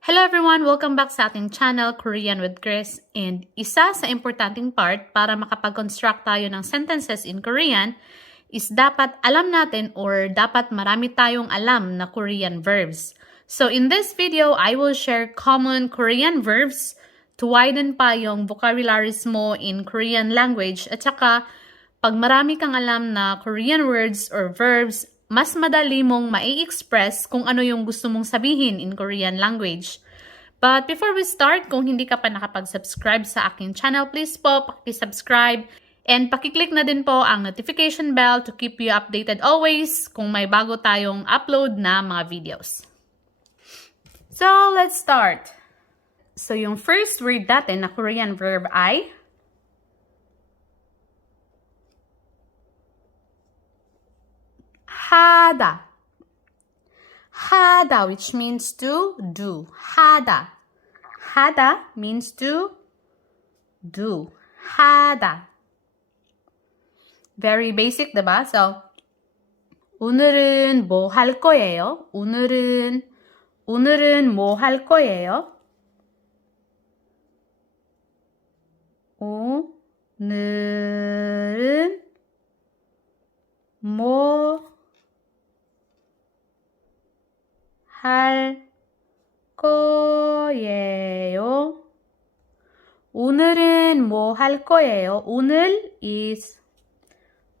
Hello everyone! Welcome back sa ating channel, Korean with Chris. And isa sa importanteng part para makapag-construct tayo ng sentences in Korean is dapat alam natin or dapat marami tayong alam na Korean verbs. So in this video, I will share common Korean verbs to widen pa yung vocabularies mo in Korean language. At saka, pag marami kang alam na Korean words or verbs, mas madali mong mai-express kung ano yung gusto mong sabihin in Korean language. But before we start, kung hindi ka pa nakapag-subscribe sa aking channel, please po, paki-subscribe and paki-click na din po ang notification bell to keep you updated always kung may bago tayong upload na mga videos. So, let's start. So, yung first word natin na Korean verb ay 하다. 하다, which means to do. 하다. 하다 means to do. 하다. Very basic, diba? So, 오늘은 뭐 할 거예요? 오늘은 뭐 할 거예요? 오늘은 뭐 할 거예요? 오늘은 뭐 할 거예요?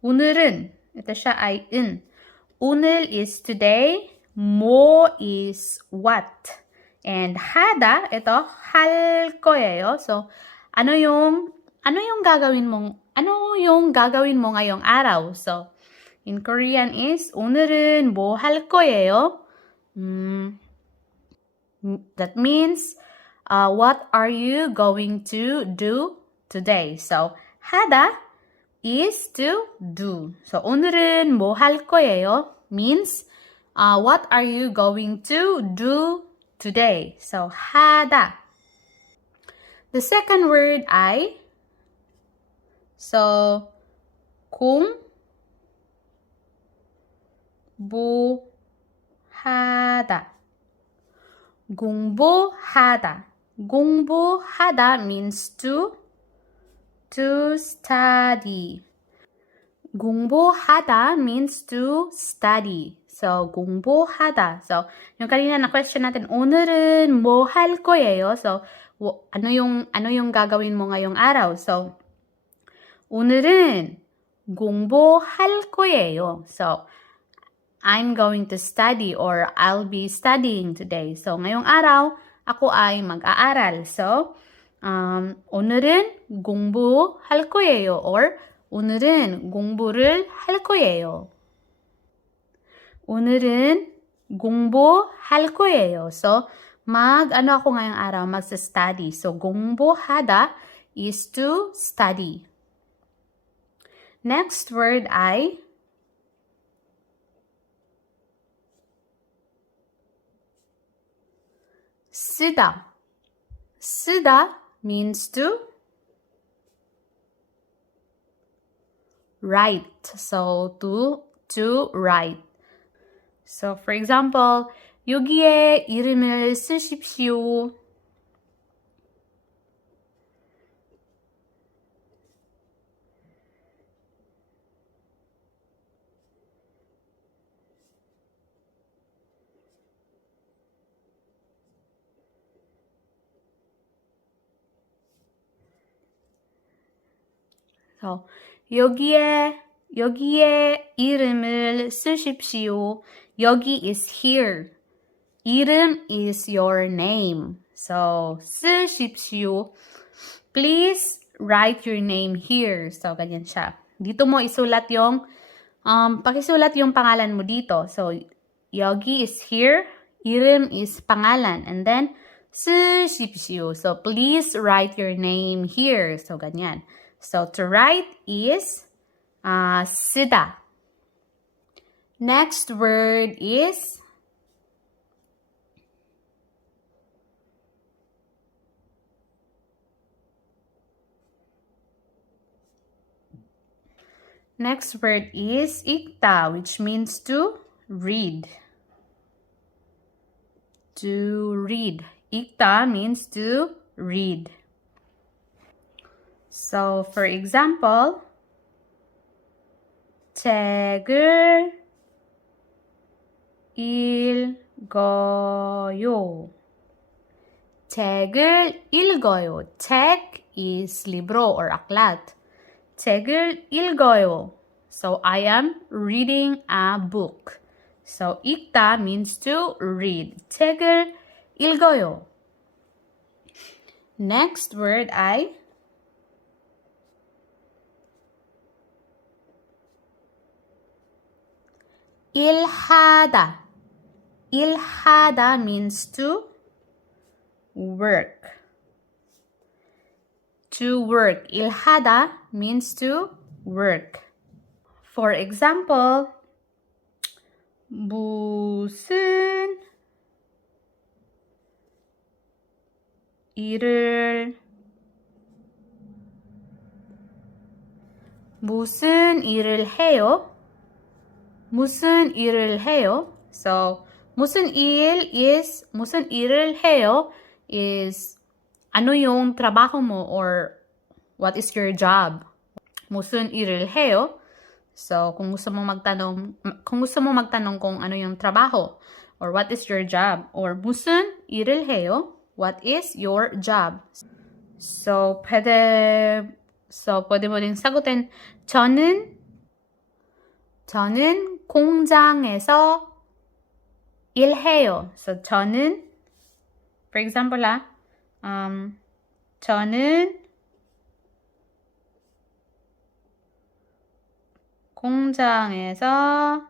오늘은 ito siya ay in. 오늘 is today, 뭐 is what. And 하다 ito 할 거예요. So ano yung gagawin mo ngayong araw? So in Korean is 오늘은 뭐 할 거예요? That means, what are you going to do today? So, 하다 is to do. So, 오늘은 뭐 할 거예요? Means, what are you going to do today? So, 하다. The second word ay, so, 공부하다. 공부하다. 공부하다 means to study. 공부하다 means to study. So, 공부하다. So, yung kanina na question natin, 오늘은 뭐 할 거예요? So, ano yung gagawin mo ngayong araw? So, 오늘은 공부할 거예요. So, I'm going to study or I'll be studying today. So, ngayong araw, ako ay mag-aaral. So, 오늘은 공부할 거예요 or 오늘은 공부를 할 거예요. 오늘은 공부할 거예요. So, ako ngayong araw? Mag-study. So, 공부하다 is to study. Next word ay 쓰다. 쓰다 means to write. So, to write. So, for example, 여기에 이름을 쓰십시오. So, 여기에 이름을 쓰십시오. 여기 is here. 이름 is your name. So, 쓰십시오. Please write your name here. So, ganyan siya. Dito mo isulat pakisulat yung pangalan mo dito. So, 여기 is here. 이름 is pangalan. And then, 쓰십시오. So, please write your name here. So, ganyan. So, to write is 쓰다. Next word is 읽다, which means to read. to read. 읽다 means to read. So, for example, 책을 읽어요. 책을 읽어요. 책 is libro or aklat. 책을 읽어요. So, I am reading a book. So, 읽다 means to read. 책을 읽어요. Next word ay 일하다. 일하다 means to work. To work. 일하다 means to work. For example, 무슨 일을 해요? 무슨 일을 해요? So, 무슨 일을 해요 is ano yung trabaho mo or what is your job? 무슨 일을 해요? So, kung gusto mong magtanong kung ano yung trabaho or what is your job or 무슨 일을 해요? What is your job? So, pwede mo din sagutin, 저는 공장에서 일해요. So, 저는, for example, 저는 공장에서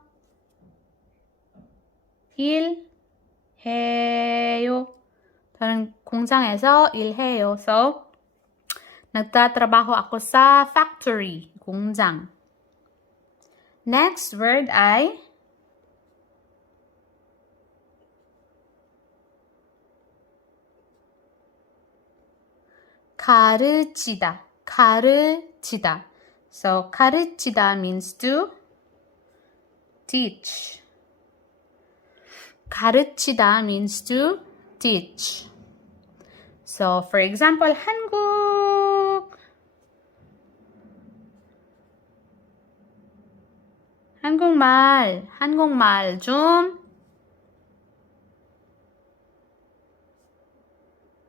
일해요. 저는 공장에서 일해요. So, nagtatrabaho ako sa factory, 공장. Next word ay 가르치다. 가르치다. So, 가르치다 means to teach. 가르치다 means to teach. So, for example, 한국말 좀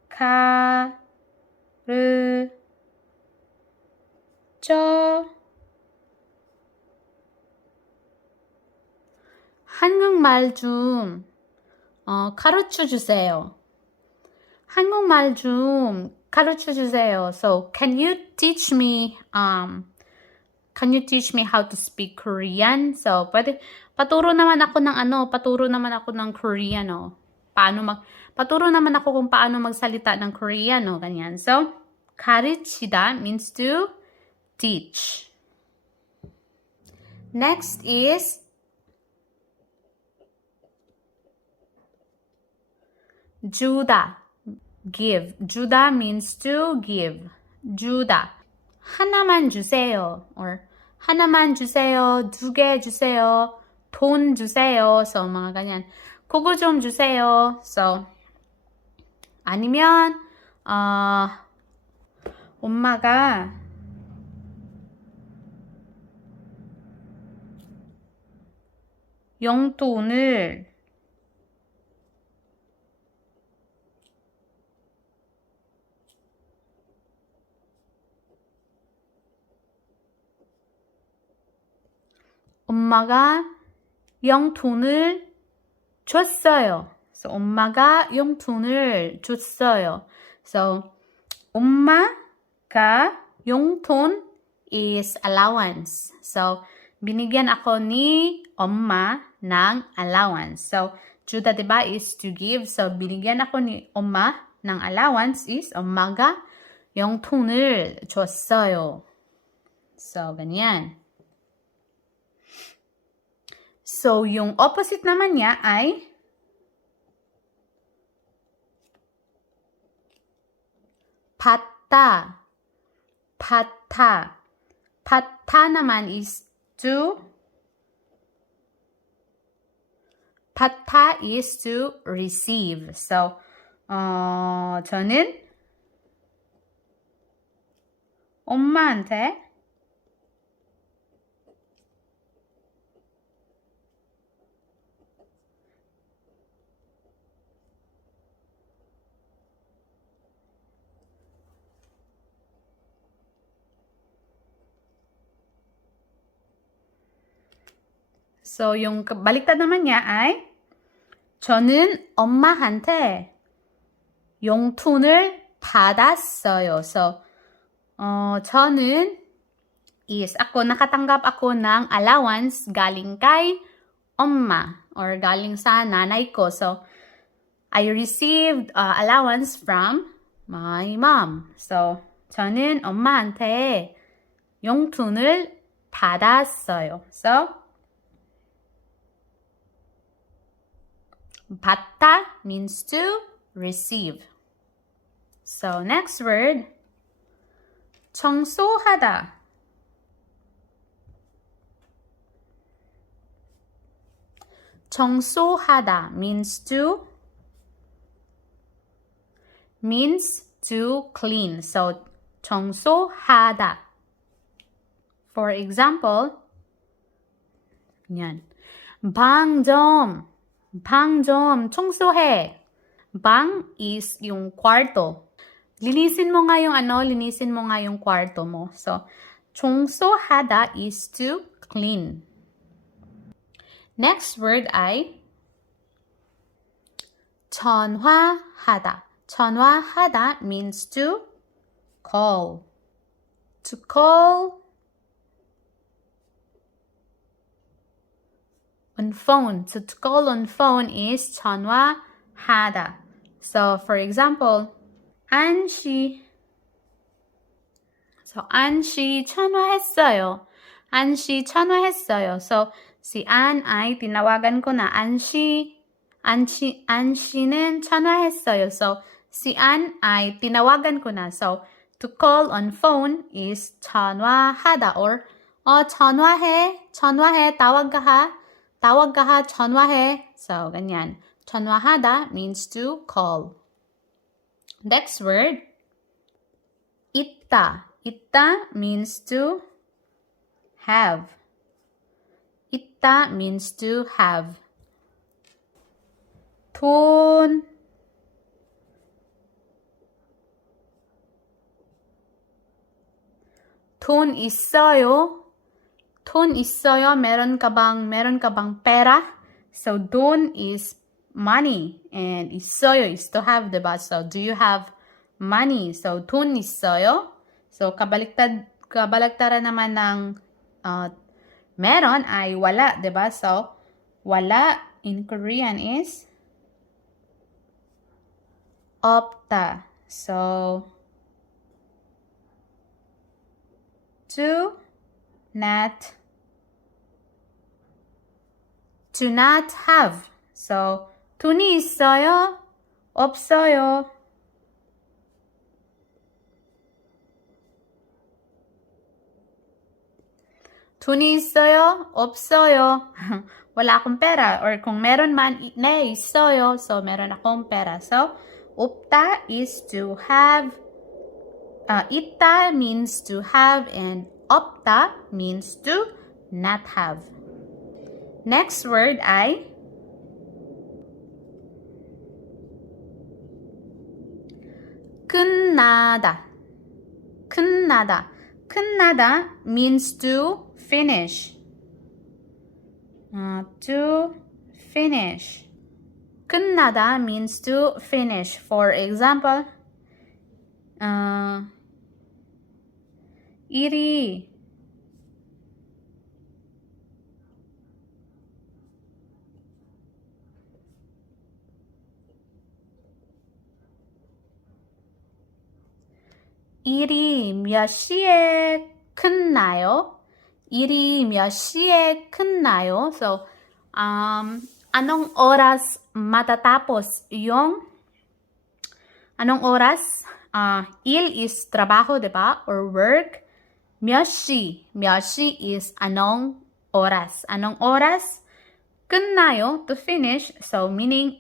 가르쳐 한국말 좀 가르쳐 주세요. 한국말 좀 가르쳐 주세요. So, can you teach me how to speak Korean? So, paturo naman ako ng Korean, oh. Paturo naman ako kung paano magsalita ng Korean, oh, ganyan. So, 가르치다 means to teach. Next is 주다. Give. 주다 means to give. 주다. 하나만 주세요. Or 하나만 주세요. 2개 주세요. 돈 주세요. So, mga ganyan. 그거 좀 주세요. So, 아니면 엄마가 용돈을 줬어요. So, 엄마가 용돈을 줬어요. So, 엄마가 용돈 is allowance. So, binigyan ako ni 엄마 ng allowance. So, 주다 diba is to give. So, binigyan ako ni 엄마 ng allowance is 엄마가 용돈을 줬어요. So, ganyan. So, yung opposite naman niya ay 받다. 받다. 받다 naman is to 받다 is to receive. So, 저는 엄마한테 So, yung baliktad naman niya ay 저는 엄마한테 용돈을 받았어요. So, 저는 is ako, nakatanggap ako ng allowance galing kay 엄마 or galing sa nanay ko. So, I received allowance from my mom. So, 저는 엄마한테 용돈을 받았어요. So, 받다 means to receive. So, next word, 청소하다. 청소하다 means to clean. So, 청소하다. For example, yan. 방 좀 청소해. 방 is yung kwarto. Linisin mo nga yung kwarto mo. So, 청소하다 is to clean. Next word ay 전화하다. 전화하다 means to call. To call on phone. So, to call on phone is 전화하다. So, for example, 안씨 전화했어요. 안씨 전화했어요. So, si Ann ay tinawagan ko na. 안씨는 전화했어요. So, si Ann ay tinawagan ko na. So, to call on phone is 전화하다 or 전화해, tawag ka ha, 전화해. So, ganyan. 전화하다 means to call. Next word, 있다. 있다 means to have. 있다 means to have. 돈 있어요. 돈 있어요. meron ka bang pera? So, 돈 is money and 있어요 is to have, diba? So, do you have money? So, 돈 있어요. So, kabaliktaran naman ng meron ay wala, diba? So, wala in Korean is 없다. So, to not have. So, 돈이 있어요? 없어요? 돈이 있어요? 없어요? Wala akong pera. Or kung meron man, ne, 있어요. So, meron akong pera. So, 없다 is to have. 있다 means to have and 없다 means to not have. Next word ay 끝나다. 끝나다 means to finish. To finish. 끝나다 means to finish. For example, 일이 몇 시에 끝나요? 일이 몇 시에 끝나요? So, anong oras matatapos yung anong oras? Il is trabaho, diba? Or work. 몇 시 is anong oras? Anong oras 끝나요, to finish. So, meaning,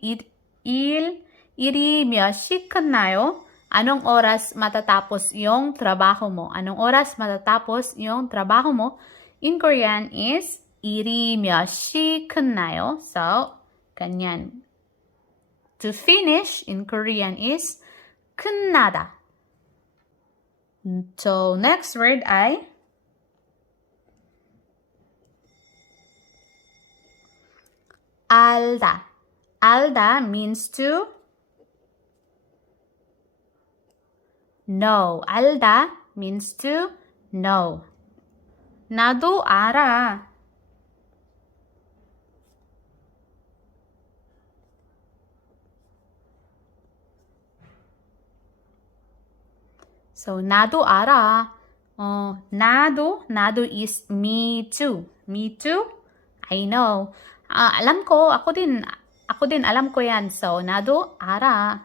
일이 몇 시 끝나요? Anong oras matatapos yung trabaho mo? Anong oras matatapos yung trabaho mo? In Korean is, 일이 몇 시 끝나요? So, ganyan. To finish in Korean is, 끝나다. So, next word ay, alda. Alda means to know. Alda means to know. 나도 알아. So, 나도 알아. 나도 is me too. Me too? I know. Alam ko, ako din alam ko yan. So, 나도 알아.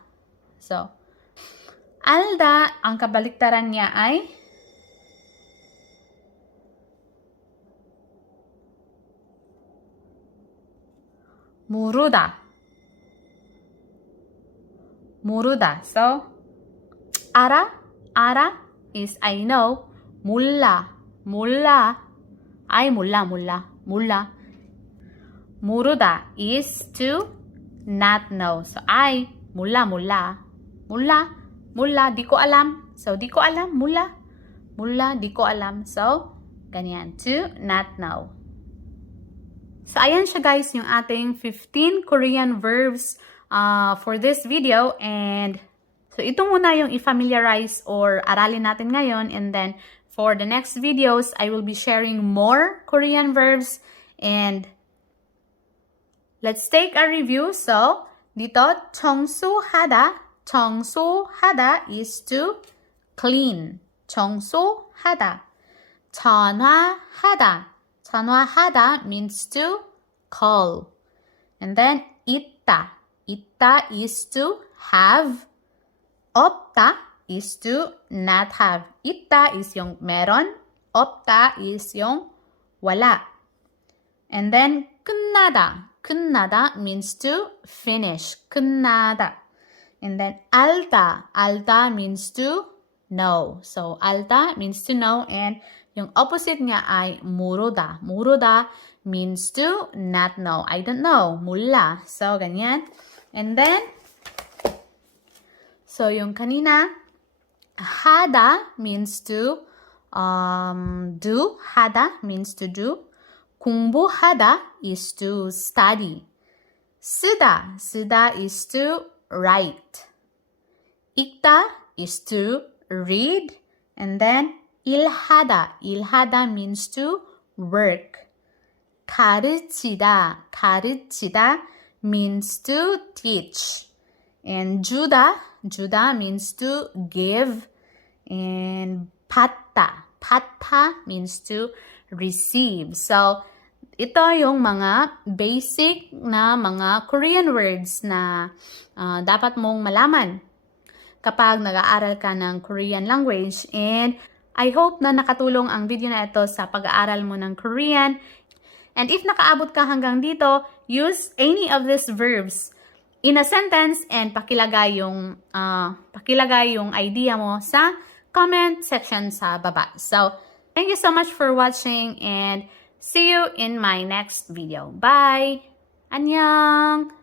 So, alda, ang kabaliktaran niya ay 모르다. 모르다. So, 알아 is I know. 몰라. Ay, 몰라. 모르다 is to not know. So, I, 몰라. Di ko alam. So, di ko alam. 몰라, di ko alam. So, ganyan. To not know. So, ayan siya guys, yung ating 15 Korean verbs for this video. And, so, ito muna yung i-familiarize or aralin natin ngayon. And then, for the next videos, I will be sharing more Korean verbs. And, let's take a review. So, dito, 청소하다 is to clean. 청소하다. 전화하다 means to call. And then, 있다 is to have. 없다 is to not have. 있다 is yung meron. 없다 is yung wala. And then, 끝나다 means to finish. 끝나다. And then, alda means to know. So, alda means to know. And yung opposite niya ay 모르다. 모르다 means to not know. I don't know. 몰라. So, ganyan. And then, so yung kanina, hada means to do. Hada means to do. 공부하다 is to study. 쓰다 is to write. 읽다 is to read. And then, 일하다 means to work. 가르치다 means to teach. And 주다 means to give. And 받다 means to receive. So, ito yung mga basic na mga Korean words na dapat mong malaman kapag nag-aaral ka ng Korean language. And I hope na nakatulong ang video na ito sa pag-aaral mo ng Korean. And if nakaabot ka hanggang dito, use any of these verbs in a sentence and pakilagay yung idea mo sa comment section sa baba. So, thank you so much for watching and see you in my next video. Bye! Annyeong!